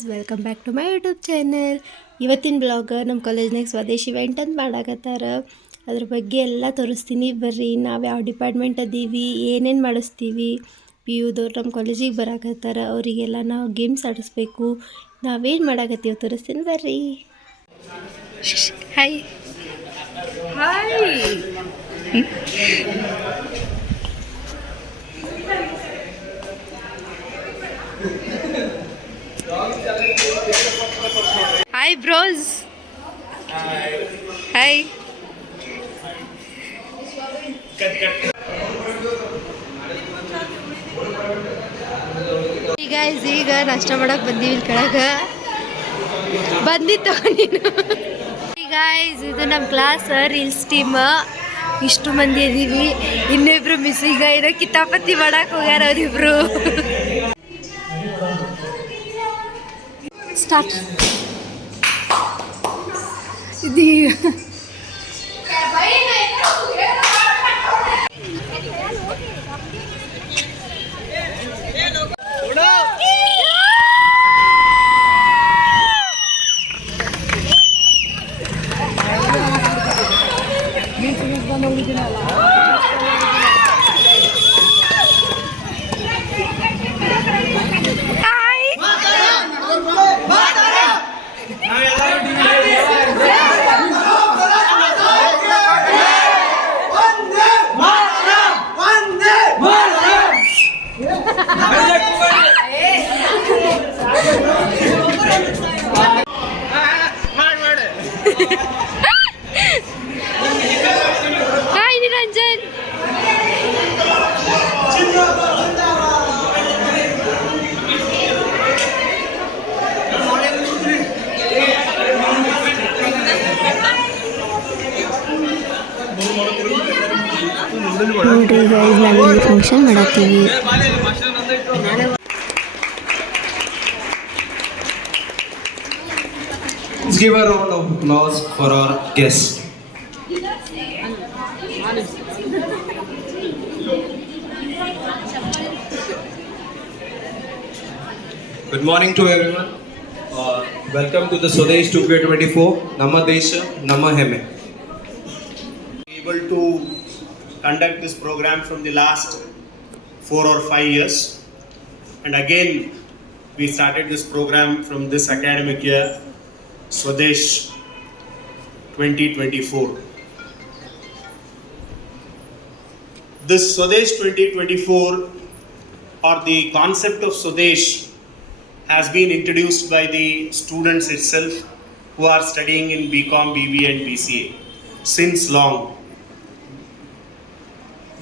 Guys, welcome back to my YouTube channel. ಇವತ್ತಿನ blog ನಮ್ಮ ಕಾಲೇಜ್ನಾಗ ಸ್ವದೇಶ್ ಇವೆಂಟ್ ಅಂತ ಮಾಡಾಕತ್ತಾರ. ಅದ್ರ ಬಗ್ಗೆ ಎಲ್ಲ ತೋರಿಸ್ತೀನಿ. ಬರ್ರಿ, ನಾವು ಯಾವ ಡಿಪಾರ್ಟ್ಮೆಂಟ್ ಅದೀವಿ, ಏನೇನು ಮಾಡಿಸ್ತೀವಿ. ಪಿ ಯುದವ್ರು ನಮ್ಮ ಕಾಲೇಜಿಗೆ ಬರಾಕತ್ತಾರ. ಅವರಿಗೆಲ್ಲ ನಾವು ಗೇಮ್ಸ್ ಆಡಿಸ್ಬೇಕು. ನಾವೇನು ಮಾಡಾಕತ್ತೀವಿ ತೋರಿಸ್ತೀನಿ, ಬರ್ರಿ. Hi hi. Hi bros. Hi. ಈಗ ನಾಷ್ಟ ಮಾಡಕ್ ಬಂದೀವಿ. ಇಲ್ಲಿ ಕೆಳಗೆ ಬಂದಿತ್ತು ನೀನು. ಗೈಸ್, ಇದು ನಮ್ಮ ಕ್ಲಾಸ್ ರೀಲ್ಸ್ ಟೀಮ್. ಇಷ್ಟು ಮಂದಿ ಇದೀವಿ. ಇನ್ನಿಬ್ರು ಮಿಸ್ ಈಗ ಏನೋ ಕಿತಾಪತಿ ಮಾಡಕ್ ಹೋಗ್ಯಾರ ಅವರಿಬ್ರು. ಸ್ಟಾರ್ಟ್. ಹಾಯ್ ನಿರಂಜನ್. ನೋಡ್ರಿ ಗೈಸ್, ನಾವಿಲ್ಲಿ ಫಂಕ್ಷನ್ ಮಾಡತ್ತೀವಿ. Let's give a round of applause for our guests. Good morning to everyone. Welcome to the Swadesh 2K24. Nama Desha, Nama Heme. Able to conduct this program from the last 4 or 5 years, and again we started this program from this academic year, Swadesh 2024. This Swadesh 2024, or the concept of Swadesh, has been introduced by the students itself who are studying in BCom, BBA and BCA since long.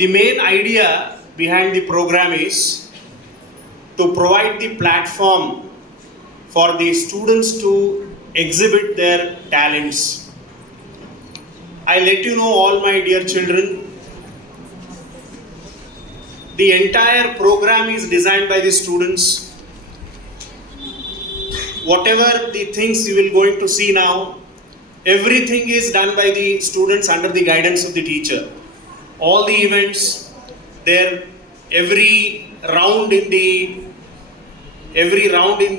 The main idea behind the program is to provide the platform for the students to exhibit their talents. I let you know, all my dear children, the entire program is designed by the students. Whatever the things you will going to see now, everything is done by the students under the guidance of the teacher. All the events, every round in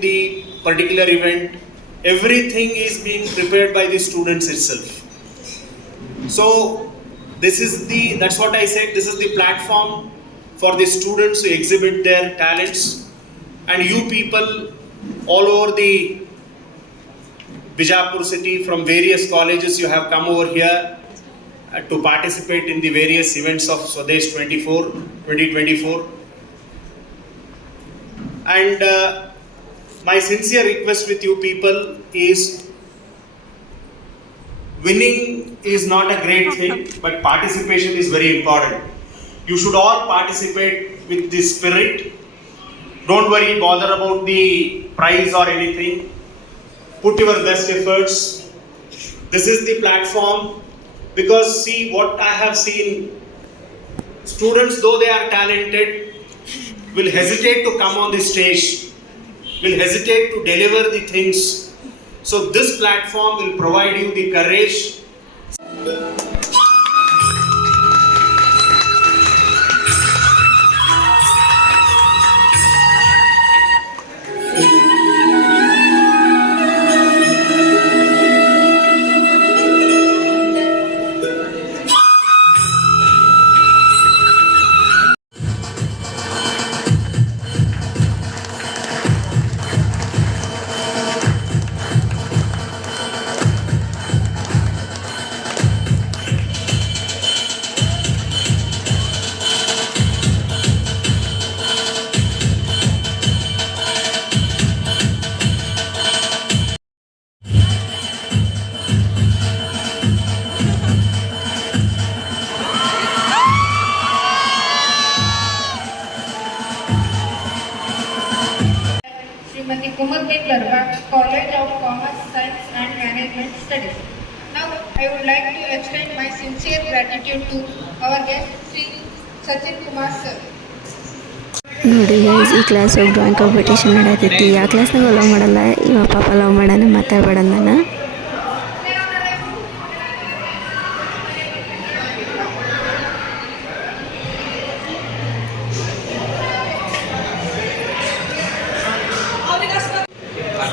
the particular event, everything is being prepared by the students itself. So that's what I said, this is the platform for the students to exhibit their talents, and you people all over the Bijapur city from various colleges, you have come over here to participate in the various events of Swadesh 2024. And my sincere request with you people is, winning is not a great thing, but participation is very important. You should all participate with this spirit. Don't worry, bother about the prize or anything. Put your best efforts. This is the platform, because see what I have seen, students, though they are talented, will hesitate to come on the stage, will hesitate to deliver the things. So this platform will provide you the courage. Garba, College of Commerce, Science and Management Studies. Now, I would like to extend my sincere gratitude to our guest, Sri Sachin Kumar sir. ನೋಡಿ ಗೈಸ್, ಈ class drawing competition ನಡೆಯತೈತಿ. ಆ ಕ್ಲಾಸ್ನಾಗ ಲವ್ ಮಾಡಲ್ಲ, ಇವ ಪಾಪ ಲವ್ ಮಾಡೋಣ ಮಾತಾಡ್ಬೇಡ ನಾನು.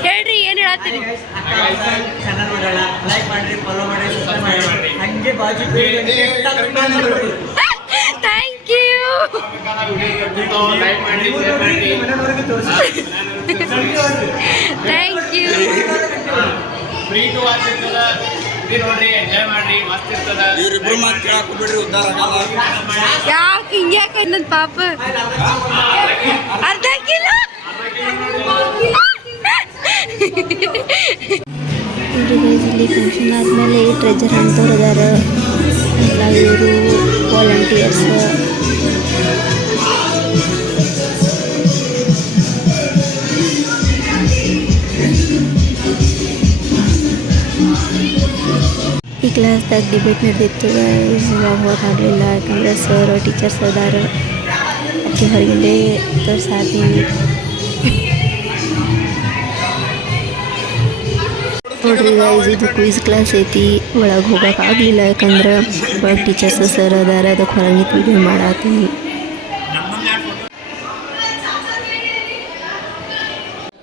ಹೇಳ್ರಿ, ಏನು ಹೇಳತ್ತೀರಿ? ಚಾನಲ್ ಮಾಡೋಣ, ಲೈಕ್ ಮಾಡಿರಿ, ಫಾಲೋ ಮಾಡಿ, ಸಬ್ಸ್ಕ್ರೈಬ್ ಮಾಡಿ, ಹಂಗೆ ಬಾಜು thank you. Thank you. Free to watch ಇರ್ತದ, ಫ್ರೀ ನೋಡ್ರಿ, ಎಂಜಾಯ್ ಮಾಡ್ರಿ, ಮಸ್ತ್ ಇರ್ತದ. ಇವ್ರಿಬ್ರು ಮಾತು ಕೇಳಾಕ ಬಿಡ್ರಿ, ಉದ್ದಾರ ಆಗಲ್ಲ. ಯಾಕೆ ಹಿಂಗ್ಯಾಕೆ ನನ್ನ ಪಾಪ ಅರ್ಧ ಕಿಲೋ ಇಲ್ಲಿ ಫಂಕ್ಷನ್ ಆದಮೇಲೆ ಟ್ರೆಜರ್ ಅಂತವ್ರು ಅದಾರ. ಎಲ್ಲ ಇವರು ವಾಲಂಟಿಯರ್ಸ್. ಈ ಕ್ಲಾಸ್ದಾಗ ಡಿಬೇಟ್ ನಡೆದಿತ್ತು. ಇವಾಗ ಹೋಗಾಗಲಿಲ್ಲ, ಯಾಕಂದರೆ ಸರ್ ಟೀಚರ್ಸ್ ಅದಾರ. ಅದಕ್ಕೆ ಹೊರಗಿಂದೇ ತೋರ್ಸಾತೀನಿ. ನೋಡ್ರಿ ಗೈಸ್, ಇದು ಕ್ವಿಜ್ ಕ್ಲಾಸ್ ಐತಿ. ಒಳಗೆ ಹೋಗೋಕ್ಕಾಗಲಿಲ್ಲ, ಯಾಕಂದ್ರೆ ಒಳಗೆ ಟೀಚರ್ಸ್ ಸರ್ ಅದಾರ. ಅದಕ್ಕೆ ಹೊರಗೆ ವಿಡಿಯೋ ಮಾಡತ್ತೀನಿ.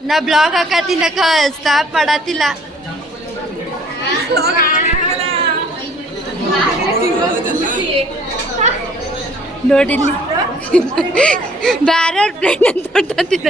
ನಾ ಬ್ಲಾಗ್ ಹಾಕತ್ತಿನಕ ಸ್ಟಾಪ್ ಮಾಡತ್ತಿಲ್ಲ. ನೋಡಿಲ್ಲಿ ಬ್ಯಾರೆ ಫ್ರೆಂಡ್ ಅಂತ ಹೊಂಟತ್ತಿನ.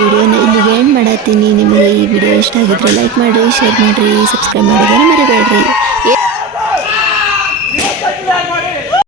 ವಿಡಿಯೋನ ಇಲ್ಲಿಗೆ ಎಂಡ್ ಮಾಡತ್ತೀನಿ. ನಿಮಗೆ ಈ ವಿಡಿಯೋ ಇಷ್ಟ ಆಗಿದ್ರೆ ಲೈಕ್ ಮಾಡಿರಿ, ಶೇರ್ ಮಾಡಿರಿ, ಸಬ್ಸ್ಕ್ರೈಬ್ ಮಾಡೋದನ್ನು ಮರಿಬೇಡ್ರಿ.